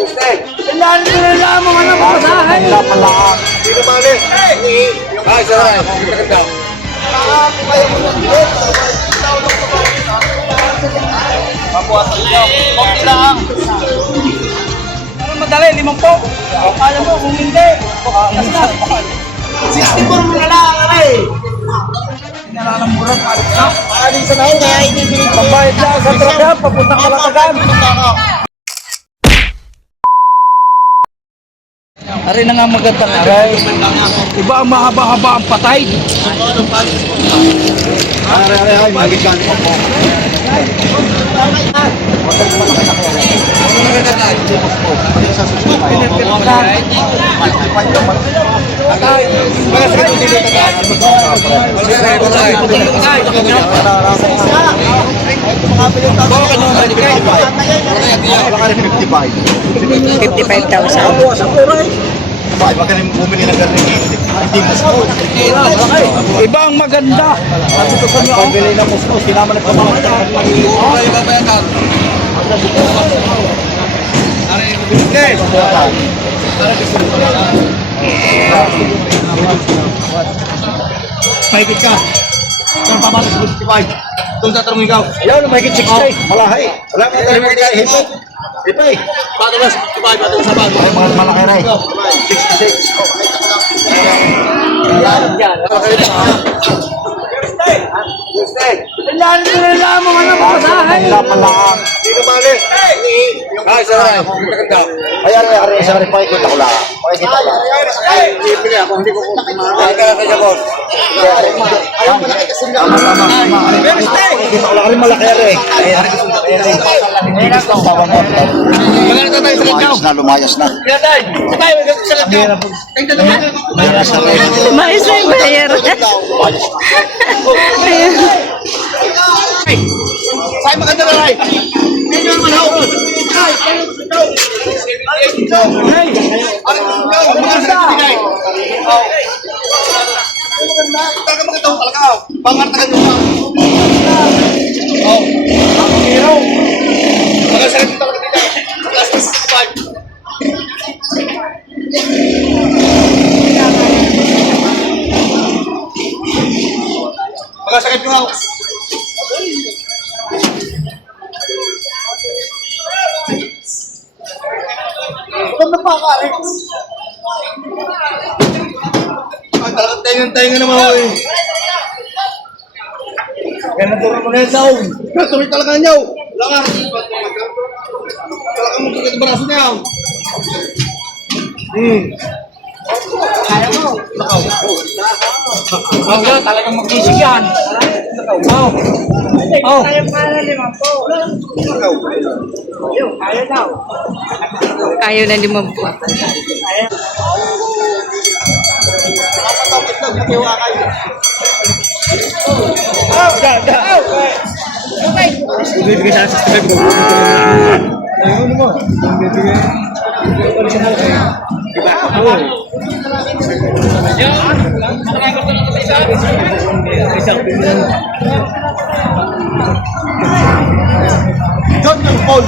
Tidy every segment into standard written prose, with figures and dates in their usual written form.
Kailangan nila mo ano mo sa akin. Dito bali. Ay, saray. Maganda. Mabuhasan niyo. Konti lang. Parang madali, 5 po. Kaya mo, kung hindi. Bukas na. 64 mo na lang, aray. Nalalamburan, alis na. Alis na ako, kaya ibibigay ko. Pambayad lang sa traga, papuntang Kalatagan. Ari na nga magandang aray. Iba ang mahaba-haba ang patay. Ay, magigan pa po. Bakit magaling bumili ng garlic? Hindi muskos. Iba ang maganda. Pabili ng muskos, sinama ng kamang. Mahigit ka. Kung papatas 55. Doon sa tarong ikaw. Ayaw na mahigit 60. Malahay. Wala ka tayo mahigit. Hipay. Hipay. Patas 55. Patas sa bago. Ay, mga malaki rin. 66. Kailangan nila mo ano mo sa akin. Dito bali. Ay, saray. Maganda. Ay, ari, saray. Pakikita ko lang. Pakikita ko lang. Bibili ako. Hindi ko kumakas. Ay, kaya kaya boss. Ayaw malaki kasi nga. Pakikita ko lang. Ari malaki ari. Lumayas na, lumayas na. Mais na yung bayar. Say maganda na ray. Medyo naman ako. Sakit ko ako. Ano pa ka, Rex? Ang talagang tayo naman ako eh. Kaya naturo mo na yung daw. Tuloy talaga niyo. Wala ka. Talagang mo tuloy ang baraso niya. Kaya mo. Huwag talagang mag-isig yan. Oh. Oh. Kaya para 5 po. Kaya daw. Ayaw na 5 po. Bibigay sa 65 ko. Ayun mo. Bibigay. Diba? Oo. John ng Paul.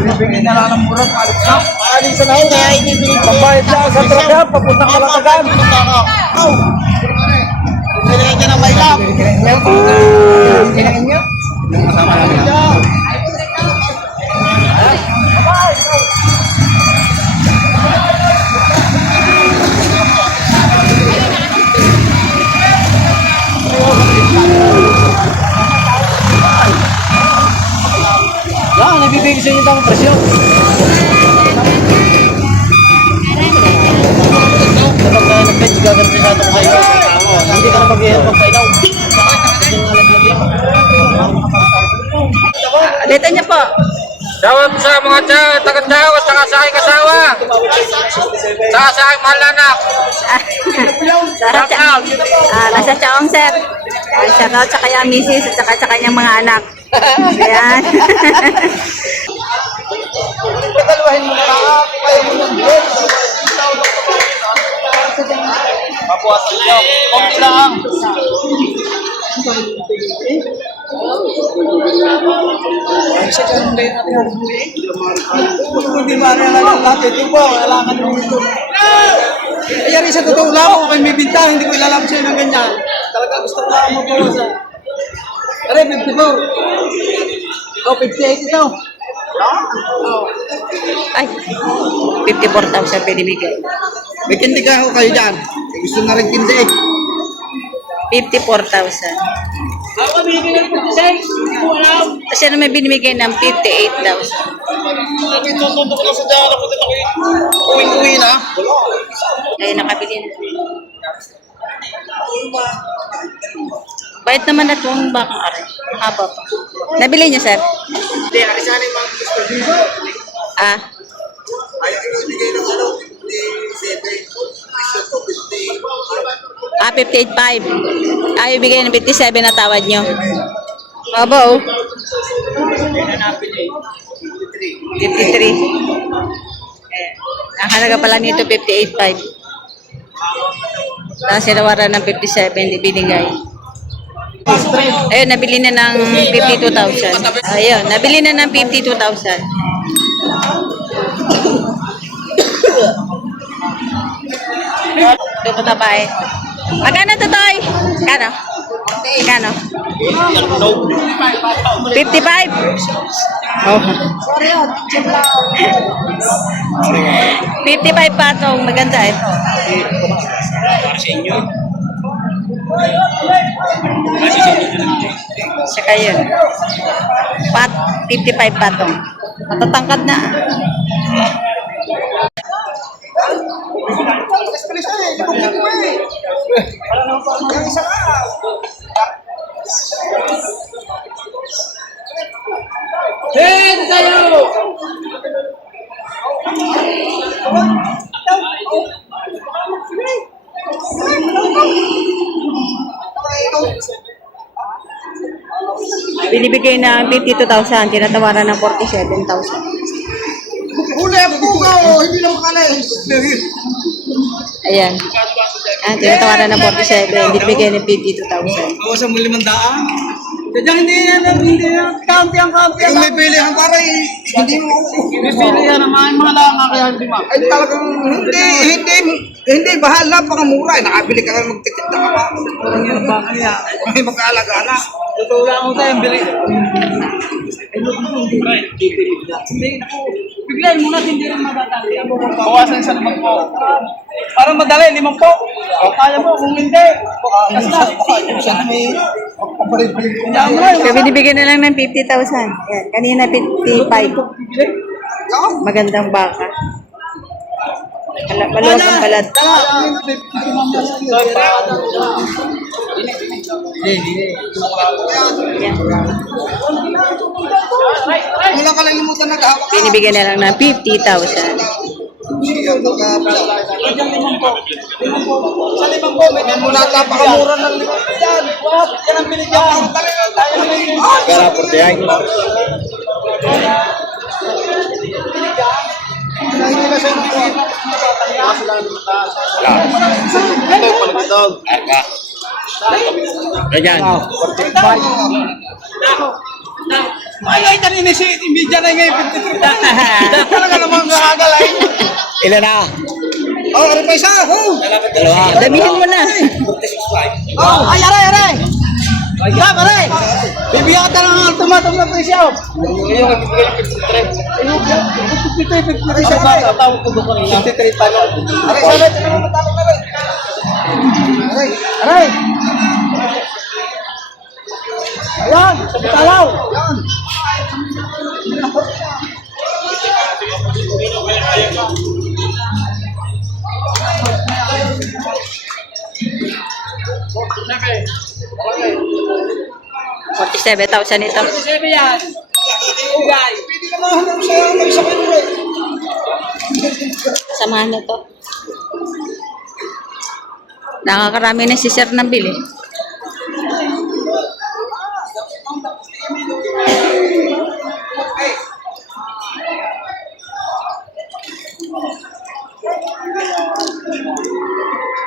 Bibigay na lalamburan, alis na. Alis na ako, kaya ibibigay ko. Pambayad lang sa traga, papuntang Kalatagan. Nilagay ka ng may lap. Kinain niyo? Masama lang yan. Yan, nabibigay sa inyo ng presyo. Kapag nag-pledge gaganti sa ito sa iyo, hindi ka na mag-ihirap magpailaw. Ulitin niyo po. Shoutout sa mga taga-Tao, saka sa aking kasawa. Saka sa aking mahal na anak. Nasa Chaong, sir. Shout out sa kaya misis at saka sa kanyang mga anak. Ayan. Pagkaluhin mo na kaya mo ng Diyos. Mabuhasan niyo. Konti lang. Isa ka nung gaya natin ang huli. Hindi ba lang natin? Ito po, kailangan nyo ito. Kaya rin sa totoo lang, kung may binta, hindi ko ilalap sa'yo ng ganyan. Talaga gusto ko lang magbawasan. Aray, 54. Oh, 58 ito. Ay, 54,000 pinibigay. May kindig ako kayo dyan. Gusto na rin kindig. 54,000. Ako binigyan ng 56. Hindi ko alam. Kasi na may binibigay ng 58,000. Tututo ko lang sa dyan. Ako din ako uwi na. Ay, nakabili na. Bait naman na itong bakang aray. Haba pa. Nabili niya, sir? Hindi, alisan yung mga gusto dito. Ah, Ayaw ko ibigay ng ano, 57. Gusto ko 50. 58.5. Ayaw bigay ng 57 na tawad nyo. Haba, oh. 53. Ang halaga pala nito 58.5. Tapos sinawaran ng 57, hindi binigay. Ayun, nabili na ng 52,000. Ayun, nabili na ng 52,000. Ito po tabae. Magkano to, Toy? Kano? Kano? 55? Oh. 55 patong. Maganda ito. Saka yun. 55 patong. Matatangkad na. Hey, tayo! Binibigay na 52,000. Tinatawaran ng 47,000. Huli ako ko! Hindi na makalis! Ayan. Tinatawaran ng 47. Binibigay ng 52,000. Bawasan mo 500? Sadyang hindi na kampi ang. Kung may pilihan para hindi mo. May pilihan naman mga langa kaya hindi ma. Ay talagang hindi bahal na pakamura. Nakabili ka lang magtitinda ka pa. Parang yan ba kaya? May mag-aalaga na. Totoo lang ako tayo. Bili. Hindi ako. Biglayin mo natin hindi rin matatali. Bawasan sa 5 po. Parang madali, 5 po. Kaya mo kung hindi. Kasi na. May Kaya binibigyan na lang ng 50,000. Ayan. Kanina 55. Magandang baka. Maluwag ang balat. Walang kalalimutan na kahapon. Binibigyan na lang ng 50,000. Sa 5 po, may mula napakamura ng 5 yan. Yan ang binigyan. Tayo na may Kaya por diyan. Ganyan. ay, kanina si media na ngayon. Talaga namang nakagalay. Ilan na? Oh, ano pa isa? Dalawa. Damihan mo na. Oh, ay, aray. Gab, aray. Bibigyan ka ng ultimatum na presyo. Ayun, 53. 53 sa tawag ko doon kanina. 53 pa lang. Aray, sana ito naman matapos na rin. Aray. Ayan, sa bitalaw. Ayan. $47,000 ito. Samahan na to. Nakakarami na si sir ng bili.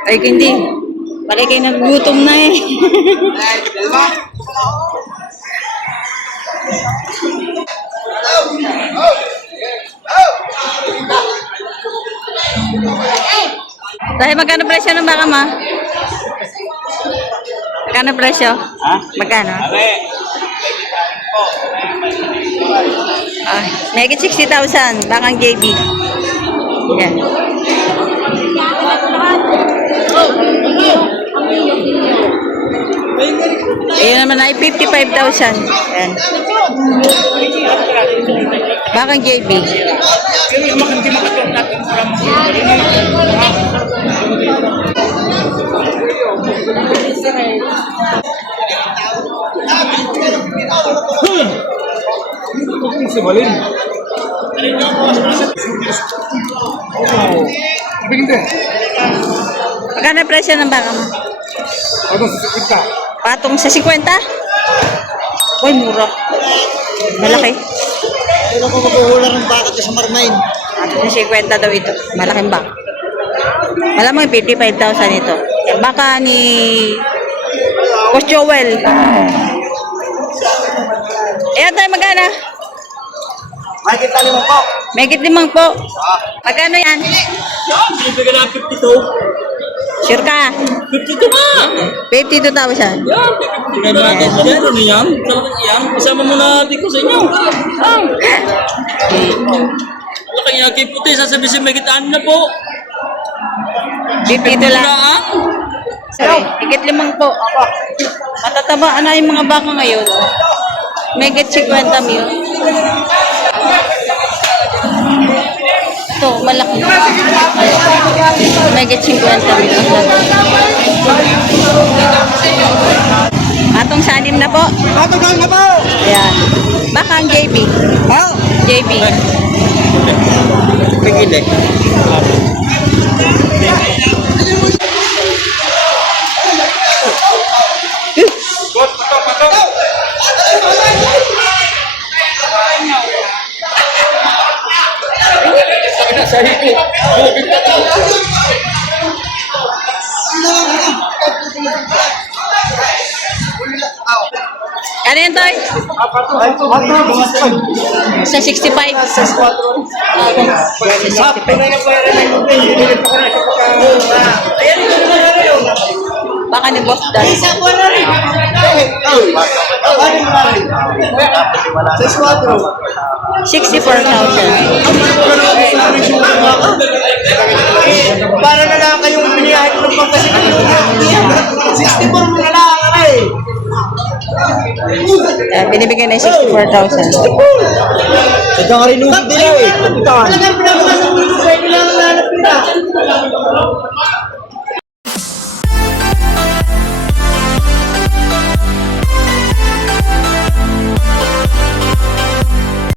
Ay, hindi. Pala kayo nagutom na eh. Dahil magkano presyo ng baka ma? Magkano presyo? Ha? Magkano? Are. Ah, megit 60,000. Bakang JB. Yan. Ayun naman ay 55,000. Yan. Bakang JB. Si Malin. Bigyan. Magkano presyo ng baka mo? Ano sa kita? Patong sa 50? Uy, mura. Malaki. Kailan ko maghuhula ng bakit sa Marmain? Patong sa 50 daw ito. Malaking baka. Malamang 55,000 ito. Yan baka ni Boss Joel. Ayan tayo, magkano? Makikita niyo po. Megit 5 po. Magkano yan? Binibigyan ng 52. Sure ka? 52 na! 52,000. Yan, bibigyan natin sa yan. Ano yan? Talagang yan. Kasama mo natin ko sa inyo. Wala kaya kay puti. Sasabihin may kitaan na po. 52 lang. Kitaan. Sorry, higit 5 po. Matatabaan na yung mga baka ngayon. Megit 50 mil. Ito, malaki. Megit 50 mil. Atong sanim na po. Matagal na po! Ayan. Baka ang JB. Ha? JB. Bigilek. Ano yan, Toy? Sa 65. Sa 65. Baka ni Boss Dan. 64,000. Para na lang kayong biniyahin ng pagkasikin. 64 mo na lang, aray! Binibigyan na 64,000. Sadya ka rin nung din eh.